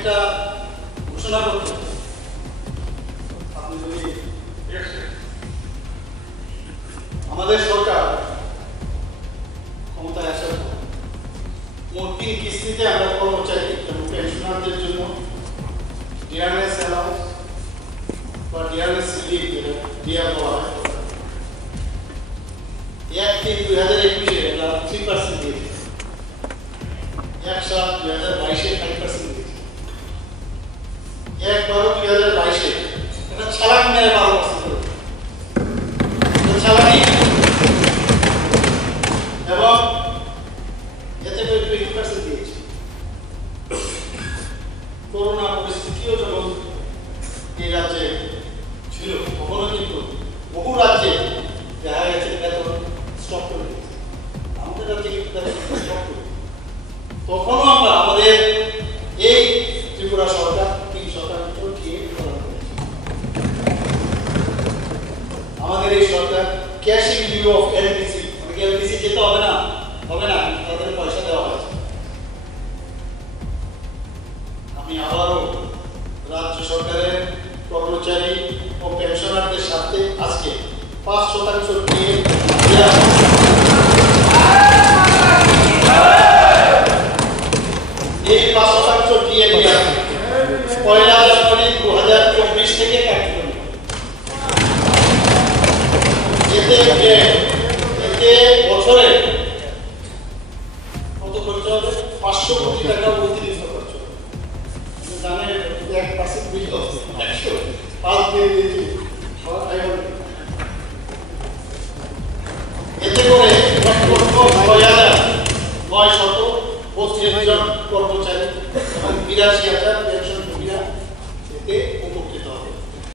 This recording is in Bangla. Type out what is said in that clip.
একটা ঘোষণা করতে আপনি যদি আমাদের সরকার ক্ষমতায় আসার পর মোট 3 কিস্তিতে আমরা কর্মচারী এবং পেনশনারদের জন্য ডিআরএস অ্যালাউন্স বা ডিআরএস লিভ যেটা ডিআর বলা হয় 1/3/2021 এটা 3% দিয়েছে, 1/7/2022 5% দিয়েছে, 1/12/2022 এটা ছালান মেরে 12% করেছে, ছালানি এবং এতে করে 20% দিয়েছে। করোনা পরিস্থিতিও যখন এই রাজ্যে ছিল তখনও কিন্তু বহু রাজ্যে দেখা গেছে বেতন স্টপ করে দিয়েছে, আমাদের রাজ্যে কিন্তু স্টপ করে তখনও আমরা আমাদের এই ত্রিপুরা সরকার 3 সরকার গিয়ে আমাদের এই সরকার cash in lieu of LTC LTC যেতে হবে না তাদের পয়সা দেওয়া হয়েছে। আমি আবারও রাজ্য সরকারের কর্মচারী ও পেনশনারদের সাথে আজকে 5% দিয়ে এই 5% দিয়ে দেওয়া 1 জানুয়ারি 2024 থেকে কার্যকর এতে বছরে কত খরচ হবে? 500 কোটি টাকা অতিরিক্ত খরচ হবে। জানেন 1% বিল হচ্ছে 105 দিয়ে দিয়েছি। এতে করে 1,6,932 জন কর্মচারী এবং 82,000 পেনশনভোগীরা এতে